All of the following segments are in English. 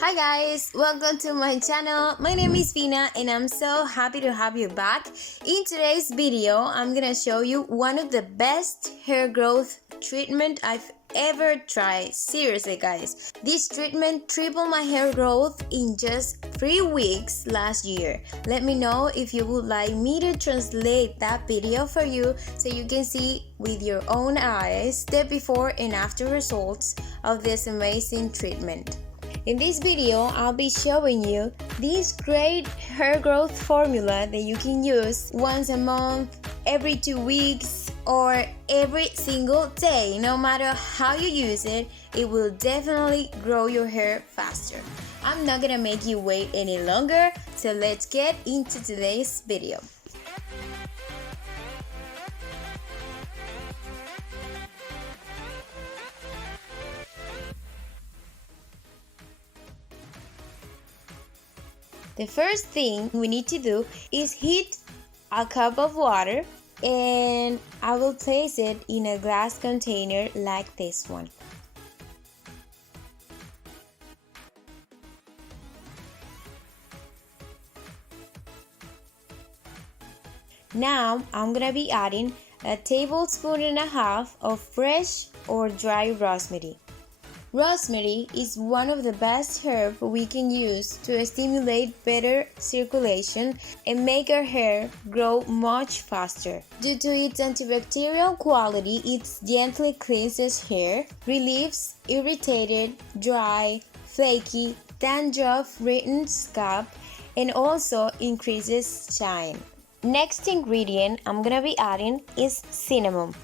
Hi guys, welcome to my channel. My name is Fina and I'm so happy to have you back. In today's video, I'm gonna show you one of the best hair growth treatment I've ever tried. Seriously guys, this treatment tripled my hair growth in just 3 weeks last year. Let me know if you would like me to translate that video for you so you can see with your own eyes the before and after results of this amazing treatment. In this video, I'll be showing you this great hair growth formula that you can use once a month, every 2 weeks, or every single day. No matter how you use it, it will definitely grow your hair faster. I'm not gonna make you wait any longer, so let's get into today's video. The first thing we need to do is heat a cup of water, and I will place it in a glass container like this one. Now I'm gonna be adding a tablespoon and a half of fresh or dry rosemary. Rosemary is one of the best herbs we can use to stimulate better circulation and make our hair grow much faster. Due to its antibacterial quality, it gently cleanses hair, relieves irritated, dry, flaky, dandruff-ridden scalp, and also increases shine. Next ingredient I'm gonna be adding is cinnamon.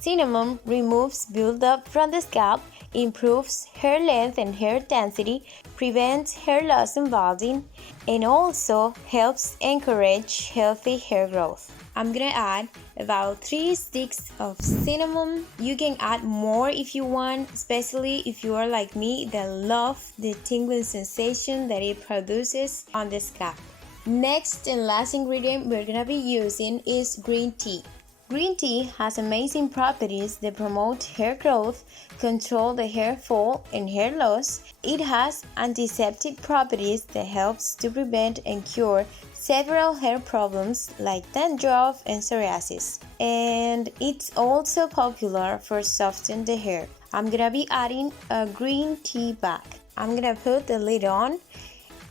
Cinnamon removes buildup from the scalp, improves hair length and hair density, prevents hair loss and balding, and also helps encourage healthy hair growth. I'm gonna add about 3 sticks of cinnamon. You can add more if you want, especially if you are like me that love the tingling sensation that it produces on the scalp. Next and last ingredient we're gonna be using is green tea. Green tea has amazing properties that promote hair growth, control the hair fall and hair loss. It has antiseptic properties that helps to prevent and cure several hair problems like dandruff and psoriasis. And it's also popular for softening the hair. I'm gonna be adding a green tea bag. I'm gonna put the lid on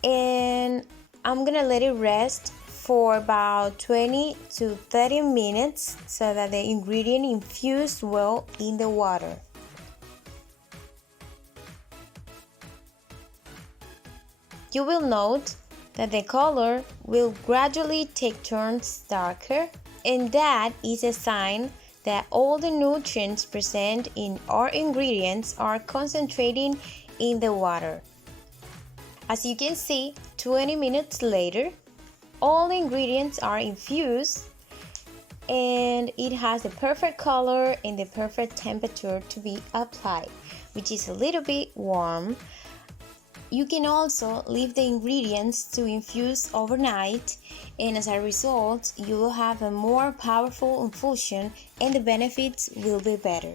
and I'm gonna let it rest for about 20 to 30 minutes so that the ingredient infuse well in the water. You will note that the color will gradually take turns darker, and that is a sign that all the nutrients present in our ingredients are concentrating in the water. As you can see, 20 minutes later, all the ingredients are infused and it has the perfect color and the perfect temperature to be applied, which is a little bit warm. You can also leave the ingredients to infuse overnight, and as a result, you will have a more powerful infusion and the benefits will be better.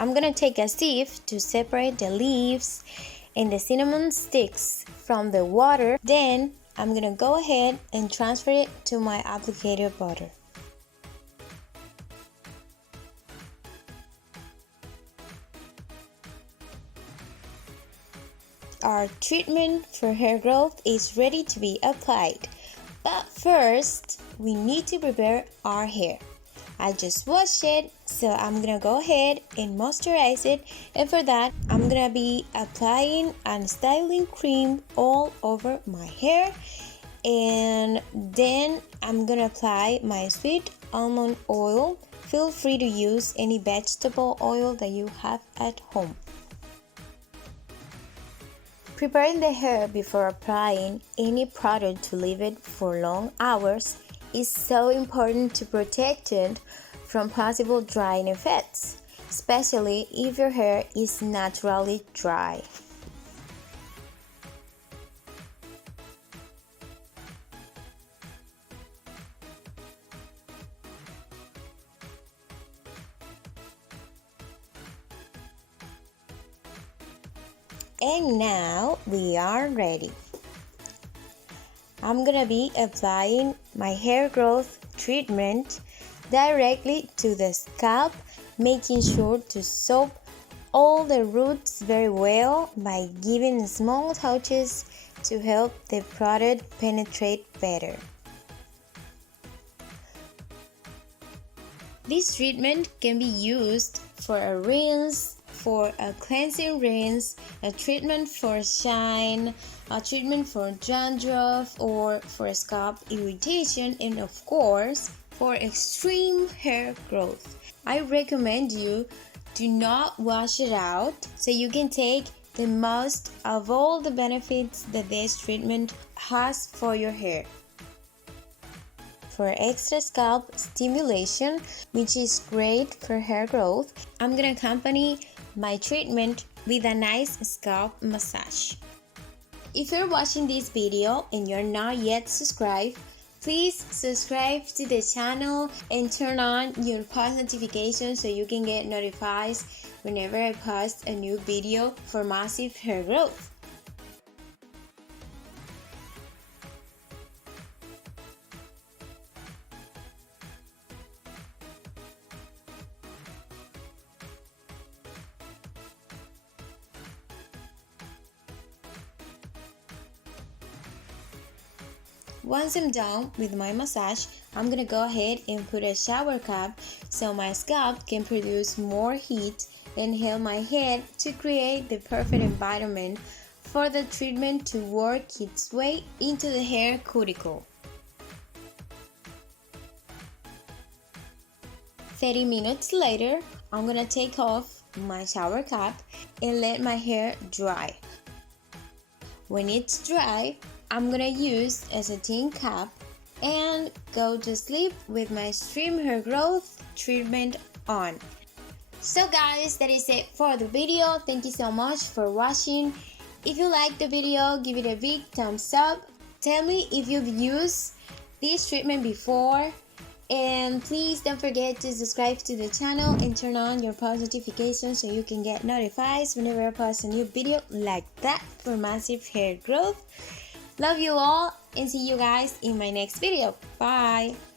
I'm gonna take a sieve to separate the leaves and the cinnamon sticks from the water. Then I'm gonna go ahead and transfer it to my applicator butter. Our treatment for hair growth is ready to be applied. But first, we need to prepare our hair. I just washed it, so I'm gonna go ahead and moisturize it, and for that I'm gonna be applying a styling cream all over my hair, and then I'm gonna apply my sweet almond oil. Feel free to use any vegetable oil that you have at home. Preparing the hair before applying any product to leave it for long hours is so important to protect it from possible drying effects, especially if your hair is naturally dry. And now we are ready. I'm gonna be applying my hair growth treatment directly to the scalp, making sure to soak all the roots very well by giving small touches to help the product penetrate better. This treatment can be used for a rinse, for a cleansing rinse, a treatment for shine, a treatment for dandruff, or for scalp irritation, and of course, for extreme hair growth. I recommend you do not wash it out so you can take the most of all the benefits that this treatment has for your hair. For extra scalp stimulation, which is great for hair growth, I'm gonna accompany my treatment with a nice scalp massage. If you're watching this video and you're not yet subscribed, please subscribe to the channel and turn on your post notifications so you can get notified whenever I post a new video for massive hair growth. Once I'm done with my massage, I'm gonna go ahead and put a shower cap so my scalp can produce more heat and help my head to create the perfect environment for the treatment to work its way into the hair cuticle. 30 minutes later, I'm gonna take off my shower cap and let my hair dry. When it's dry, I'm gonna use a satin cap and go to sleep with my extreme hair growth treatment on. So guys, that is it for the video. Thank you so much for watching. If you like the video, give it a big thumbs up. Tell me if you've used this treatment before. And please don't forget to subscribe to the channel and turn on your post notifications so you can get notified whenever I post a new video like that for massive hair growth. Love you all and see you guys in my next video. Bye!